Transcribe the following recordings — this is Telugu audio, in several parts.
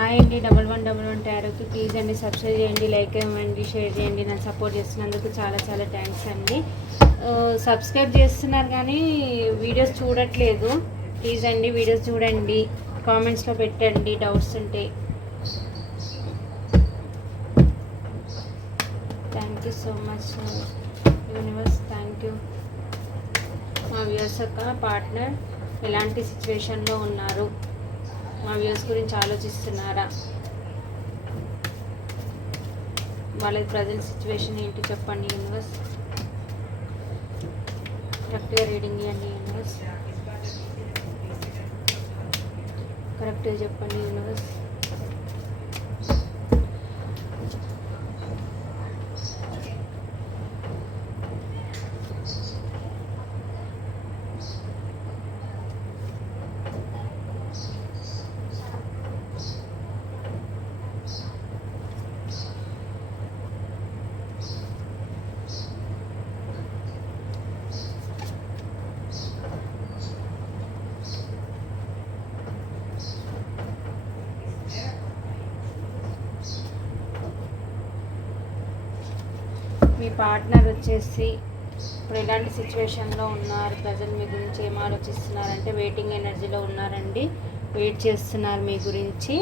హాయ్ అండి డబల్ వన్ డబల్ వన్ ట్యారోకి ప్లీజ్ అండి సబ్స్క్రైబ్ చేయండి లైక్ ఇవ్వండి షేర్ చేయండి నన్ను సపోర్ట్ చేస్తున్నందుకు చాలా చాలా థ్యాంక్స్ అండి. సబ్స్క్రైబ్ చేస్తున్నారు కానీ వీడియోస్ చూడట్లేదు. ప్లీజ్ అండి వీడియోస్ చూడండి కామెంట్స్లో పెట్టండి డౌట్స్ ఉంటే. Thank you so much universe thank you మా వ్యూస్ యొక్క పార్ట్నర్ ఎలాంటి సిచ్యువేషన్లో ఉన్నారు? మా వ్యూస్ గురించి ఆలోచిస్తున్నారా? వాళ్ళ ప్రజెంట్ సిచ్యువేషన్ ఏంటి చెప్పండి యూనివర్స్. కరెక్ట్గా రీడింగ్ ఇవ్వండి యూనివర్స్. కరెక్ట్గా చెప్పండి యూనివర్స్ మీ పార్ట్నర్ వచ్చేసి ఇప్పుడు ఎలాంటి సిచ్యువేషన్లో ఉన్నారు. ప్రజెంట్ మీ గురించి ఏం ఆలోచిస్తున్నారంటే వెయిటింగ్ ఎనర్జీలో ఉన్నారండి. వెయిట్ చేస్తున్నారు మీ గురించి.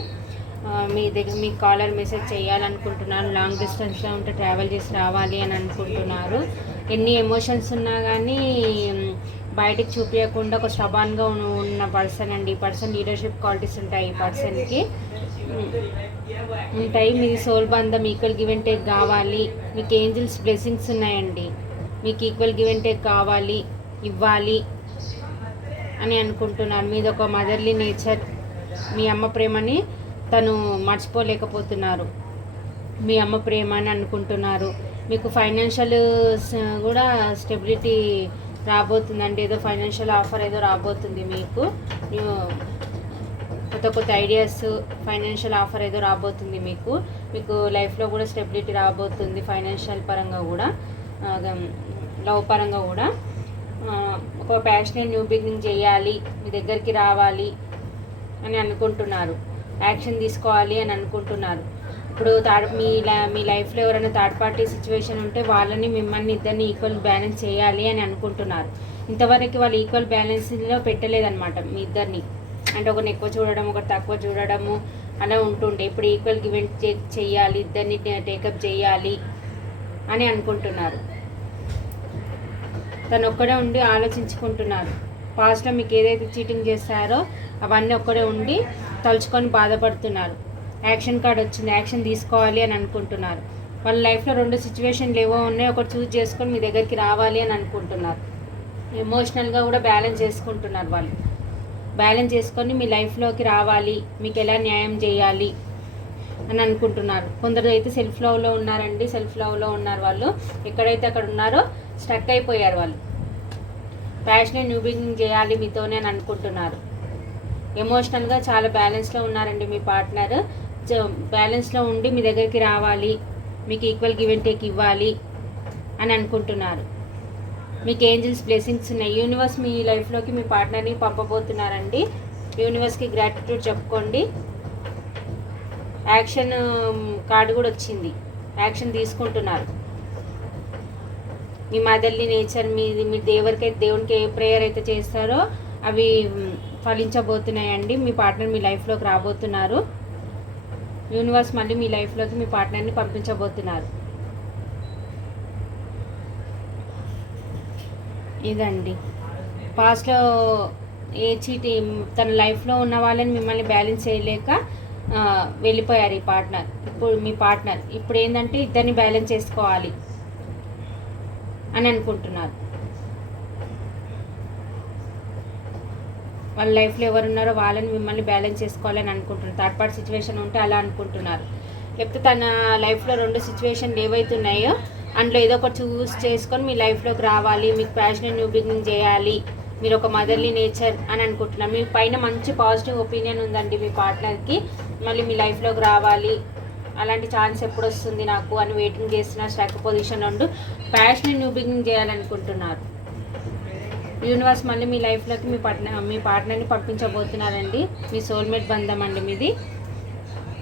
మీ దగ్గర మీ కాలర్ మెసేజ్ చేయాలనుకుంటున్నారు. లాంగ్ డిస్టెన్స్లో ఉంటే ట్రావెల్ చేసి రావాలి అని అనుకుంటున్నారు. ఎన్ని ఎమోషన్స్ ఉన్నా కానీ బయటికి చూపించకుండా ఒక స్టబాన్గా ఉన్న పర్సన్ అండి. ఈ పర్సన్ లీడర్షిప్ క్వాలిటీస్ ఉంటాయి ఈ పర్సన్కి ఉంటాయి మీది సోల్ బంధం ఈక్వల్ గివ్ అండ్ టేక్ కావాలి. మీకు ఏంజిల్స్ బ్లెస్సింగ్స్ ఉన్నాయండి. మీకు ఈక్వల్ గివ్ అండ్ టేక్ కావాలి ఇవ్వాలి అని అనుకుంటున్నాను. మీది ఒక మదర్లీ నేచర్ మీ అమ్మ ప్రేమని తను మర్చిపోలేకపోతున్నారు. మీ అమ్మ ప్రేమ అని అనుకుంటున్నారు. మీకు ఫైనాన్షియల్ కూడా స్టెబిలిటీ రాబోతుందండి. ఏదో ఫైనాన్షియల్ ఆఫర్ ఏదో రాబోతుంది మీకు. కొత్త కొత్త ఐడియాస్ ఫైనాన్షియల్ ఆఫర్ ఏదో రాబోతుంది మీకు. మీకు లైఫ్లో కూడా స్టెబిలిటీ రాబోతుంది ఫైనాన్షియల్ పరంగా కూడా లవ్ పరంగా కూడా. ఒక ప్యాషనెట్ న్యూ బిగినింగ్ చేయాలి మీ దగ్గరికి రావాలి అని అనుకుంటున్నారు. యాక్షన్ తీసుకోవాలి అని అనుకుంటున్నారు. ఇప్పుడు థర్డ్ మీ మీ లైఫ్లో ఎవరైనా థర్డ్ పార్టీ సిచ్యువేషన్ ఉంటే వాళ్ళని మిమ్మల్ని ఇద్దరిని ఈక్వల్ బ్యాలెన్స్ చేయాలి అని అనుకుంటున్నారు. ఇంతవరకు వాళ్ళు ఈక్వల్ బ్యాలెన్స్లో పెట్టలేదన్నమాట మీ ఇద్దరిని. అంటే ఒకరిని ఎక్కువ చూడడం ఒకటి తక్కువ చూడడము అలా ఉంటుండే. ఇప్పుడు ఈక్వల్ గివెంట్ చేయాలి ఇద్దరిని టేకప్ చేయాలి అని అనుకుంటున్నారు. తను ఒక్కడే ఉండి ఆలోచించుకుంటున్నారు. పాస్ట్లో మీకు ఏదైతే చీటింగ్ చేస్తారో అవన్నీ ఒక్కడే ఉండి తలుచుకొని బాధపడుతున్నారు. యాక్షన్ కార్డ్ వచ్చింది యాక్షన్ తీసుకోవాలి అని అనుకుంటున్నారు. వాళ్ళ లైఫ్లో రెండు సిచ్యువేషన్లు ఏవో ఉన్నాయి ఒకటి చూస్ చేసుకొని మీ దగ్గరికి రావాలి అని అనుకుంటున్నారు. ఎమోషనల్గా కూడా బ్యాలెన్స్ చేసుకుంటున్నారు వాళ్ళు. బ్యాలెన్స్ చేసుకొని మీ లైఫ్లోకి రావాలి మీకు ఎలా న్యాయం చేయాలి అని అనుకుంటున్నారు. కొందరు అయితే సెల్ఫ్ లవ్లో ఉన్నారండి సెల్ఫ్ లవ్లో ఉన్నారు వాళ్ళు. ఎక్కడైతే అక్కడ ఉన్నారో స్టక్ అయిపోయారు వాళ్ళు. ప్యాషన్ న్యూ బిగినింగ్ చేయాలి మీతోనే అని అనుకుంటున్నారు. ఎమోషనల్గా చాలా బ్యాలెన్స్లో ఉన్నారండి మీ పార్ట్నర్. బ్యాలెన్స్లో ఉండి మీ దగ్గరికి రావాలి మీకు ఈక్వల్ గివ్ అండ్ టేక్ ఇవ్వాలి అని అనుకుంటున్నారు. మీకు ఏంజిల్స్ బ్లెస్సింగ్స్ ఉన్నాయి. యూనివర్స్ మీ లైఫ్లోకి మీ పార్ట్నర్ని పంపబోతున్నారండి. యూనివర్స్కి గ్రాటిట్యూడ్ చెప్పుకోండి. యాక్షన్ కార్డు కూడా వచ్చింది. యాక్షన్ తీసుకుంటున్నారు. మీ మదర్లీ నేచర్ మీది మీ దేవుడికైతే దేవునికి ఏ ప్రేయర్ అయితే చేస్తారో అవి ఫలించబోతున్నాయండి. మీ పార్ట్నర్ మీ లైఫ్లోకి రాబోతున్నారు. యూనివర్స్ మళ్ళీ మీ లైఫ్లోకి మీ పార్ట్నర్ని పంపించబోతున్నారు. ఇదండి. పాస్ట్లో ఏ చీటి తన లైఫ్లో ఉన్న వాళ్ళని మిమ్మల్ని బ్యాలెన్స్ చేయలేక వెళ్ళిపోయారు ఈ పార్ట్నర్ ఇప్పుడు మీ పార్ట్నర్ ఇప్పుడు ఏంటంటే ఇద్దరిని బ్యాలెన్స్ చేసుకోవాలి అని అనుకుంటున్నారు. వాళ్ళ లైఫ్లో ఎవరున్నారో వాళ్ళని మిమ్మల్ని బ్యాలెన్స్ చేసుకోవాలని అనుకుంటున్నారు. థర్డ్ పార్ట్ సిచ్యువేషన్ ఉంటే అలా అనుకుంటున్నారు. లేకపోతే తన లైఫ్లో రెండు సిచ్యువేషన్లు ఏవైతున్నాయో అందులో ఏదో ఒకటి చూస్ చేసుకొని మీ లైఫ్లోకి రావాలి మీకు ప్యాషన్ న్యూ బిగినింగ్ చేయాలి మీరు ఒక మదర్లీ నేచర్ అని అనుకుంటున్నాను. మీ పైన మంచి పాజిటివ్ ఒపీనియన్ ఉందండి మీ పార్ట్నర్కి మళ్ళీ మీ లైఫ్లోకి రావాలి. అలాంటి ఛాన్స్ ఎప్పుడు వస్తుంది నాకు అని వెయిటింగ్ చేస్తున్న స్ట్రక్ పొజిషన్ ఉండు. ప్యాషన్ న్యూ బిగినింగ్ చేయాలనుకుంటున్నారు. యూనివర్స్ మళ్ళీ మీ లైఫ్లోకి మీ పార్ట్నర్ మీ పార్ట్నర్ని పంపించబోతున్నారండి. మీ సోల్మేట్ బంధం అండి మీది.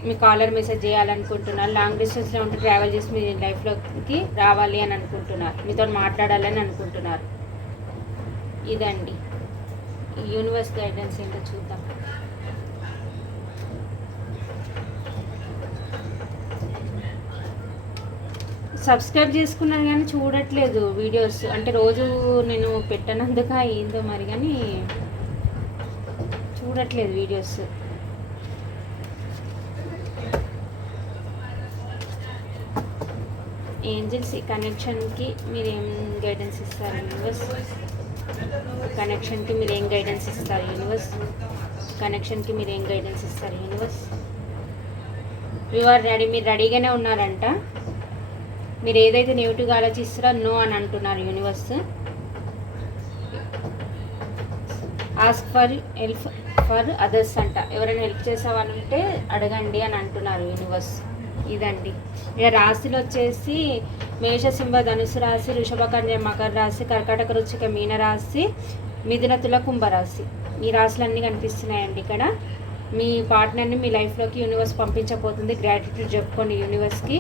మీ కాలర్ మెసేజ్ చేయాలనుకుంటున్నారు. లాంగ్ డిస్టెన్స్లో ఉంటే ట్రావెల్ చేసి మీ లైఫ్లోకి రావాలి అని అనుకుంటున్నారు. మీతో మాట్లాడాలని అనుకుంటున్నారు. ఇదండి. యూనివర్స్ గైడెన్స్ ఏంటో చూద్దాం. సబ్స్క్రైబ్ చేసుకున్నాను కానీ చూడట్లేదు వీడియోస్ అంటే రోజు నేను పెట్టనందుక ఏందో మరి కానీ చూడట్లేదు వీడియోస్ ఏంజిల్స్ ఈ కనెక్షన్కి మీరు ఏం గైడెన్స్ ఇస్తారు యూనివర్స్ కనెక్షన్కి మీరు ఏం గైడెన్స్ ఇస్తారు యూనివర్స్ కనెక్షన్కి మీరు ఏం గైడెన్స్ ఇస్తారు యూనివర్స్ యు ఆర్ రెడీ మీరు రెడీగానే ఉన్నారంట. మీరు ఏదైతే నెగిటివ్గా ఆలోచిస్తారో నో అని అంటున్నారు universe ask for help for others అంట. ఎవరైనా హెల్ప్ చేసే వాళ్ళు ఉంటే అడగండి అని అంటున్నారు యూనివర్స్ ఇదండి. ఇక రాశులు వచ్చేసి మేషసింహ ధనుసు రాశి వృషభ మకర రాశి కర్కాటక రుచిక మీన రాశి మిథునతుల కుంభరాశి ఈ రాశులన్నీ కనిపిస్తున్నాయండి ఇక్కడ. మీ పార్ట్నర్ని మీ లైఫ్లోకి యూనివర్స్ పంపించబోతుంది. గ్రాటిట్యూడ్ చెప్పుకోండి యూనివర్స్కి